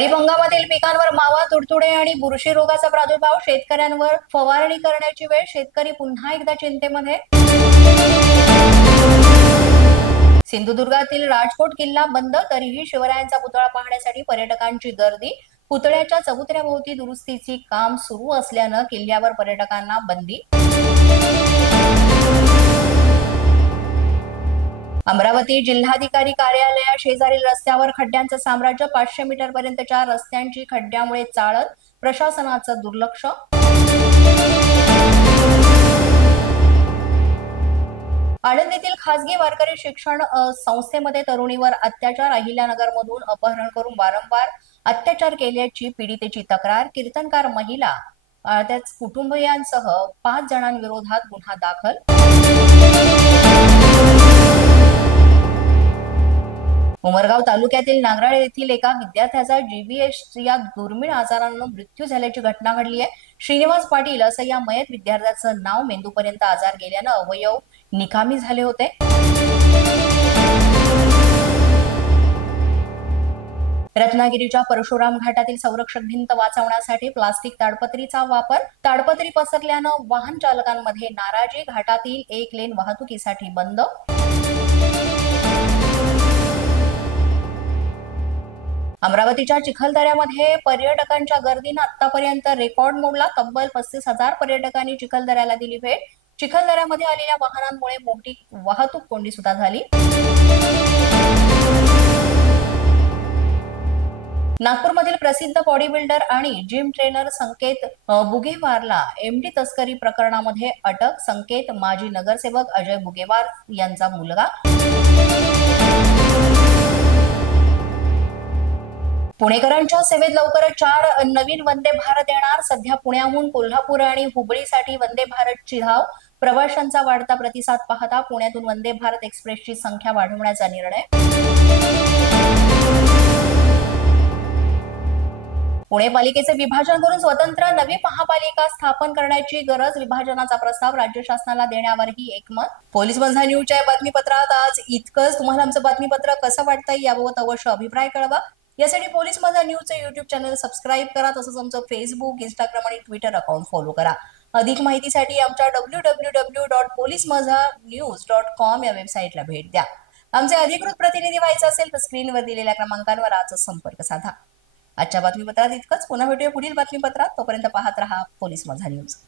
खरीप हंगामातील पिकांवर मावा, तुडतुडे आणि बुरशी रोगाचा प्रादुर्भाव, शेतकऱ्यांवर फवारणी करण्याची वेळ, शेतकरी पुन्हा एकदा चिंतेमध्ये. सिंधुदुर्गातील राजकोट किल्ला बंद, तरीही शिवरायांचा पुतळा पाहण्यासाठी पर्यटकांची गर्दी. पुतळ्याच्या चबुतऱ्याभोवती दुरुस्तीची काम सुरू असल्यानं किल्ल्यावर पर्यटकांना बंदी. अमरावती जिल्हाधिकारी कार्यालया शेजारील रस्त्यावर खड्ड्यांचं साम्राज्य, 500 मीटर पर्यंतच्या रस्त्यांची खड्ड्यामुळे चाळण, प्रशासनाचं दुर्लक्ष. आळंदीतील खासगी वारकरी शिक्षण संस्थेमध्ये तरुणीवर अत्याचार, अहिल्यानगरमधून अपहरण करून वारंवार अत्याचार केल्याची पीडितेची तक्रार. कीर्तनकार महिला त्याच कुटुंबियांसह 5 जणांविरोधात गुन्हा दाखल. उमरगाव तालुक्यातील नांगराळे येथील एका विद्यार्थ्याचा जीबीएस या दुर्मिळ आजारानं मृत्यू झाल्याची घटना घडली आहे. श्रीनिवास पाटील असं या मयत विद्यार्थ्याचं नाव. मेंदूपर्यंत आजार गेल्यानं अवयव निकामी झाले होते. रत्नागिरीच्या परशुराम घाटातील संरक्षक भिंत वाचवण्यासाठी प्लास्टिक ताडपत्रीचा वापर. ताडपत्री पसरल्यानं वाहन चालकांमध्ये नाराजी. घाटातील 1 लेन वाहतुकीसाठी बंद. अमरावतीच्या चिखलदऱ्यामध्ये पर्यटकांच्या गर्दीनं आतापर्यंत रेकॉर्ड मोडला. तब्बल 35,000 पर्यटकांनी चिखलदऱ्याला दिली भेट. चिखलदऱ्यामध्ये आलेल्या वाहनांमुळे मोठी वाहतूक कोंडी सुद्धा झाली. नागपूरमधील प्रसिद्ध बॉडी बिल्डर आणि जिम ट्रेनर संकेत बुगेवारला एमडी तस्करी प्रकरणामध्ये अटक. संकेत माजी नगरसेवक अजय बुगेवार यांचा मुलगा. पुणेकरांच्या सेवेत लवकरच 4 नवीन वंदे भारत येणार. सध्या पुण्याहून कोल्हापूर आणि हुबळीसाठी वंदे भारतची धाव. प्रवाशांचा वाढता प्रतिसाद पाहता पुण्यातून वंदे भारत एक्सप्रेसची संख्या वाढवण्याचा निर्णय. पुणे पालिकेचे विभाजन करून स्वतंत्र नवी महापालिका स्थापन करण्याची गरज. विभाजनाचा प्रस्ताव राज्य शासनाला देण्यावरही एकमत. पोलीस माझा न्यूजच्या बातमीपत्रात आज इतकंच. तुम्हाला आमचं बातमीपत्र कसं वाटतंय याबाबत अवश्य अभिप्राय कळवा. यासाठी पोलीस माझा न्यूजचे YouTube चॅनल सबस्क्राईब करा. तसंच आमचं फेसबुक, इंस्टाग्राम आणि ट्विटर अकाउंट फॉलो करा. अधिक माहितीसाठी आमच्या www.policemazhanews.com या वेबसाईटला भेट द्या. आमचे अधिकृत प्रतिनिधी व्हायचे असेल तर स्क्रीनवर दिलेल्या क्रमांकांवर आजच संपर्क साधा. आजच्या बातमीपत्रात इतकंच. पुन्हा भेटूया पुढील बातमीपत्रात. तोपर्यंत पाहत रहा पोलीस माझा न्यूज.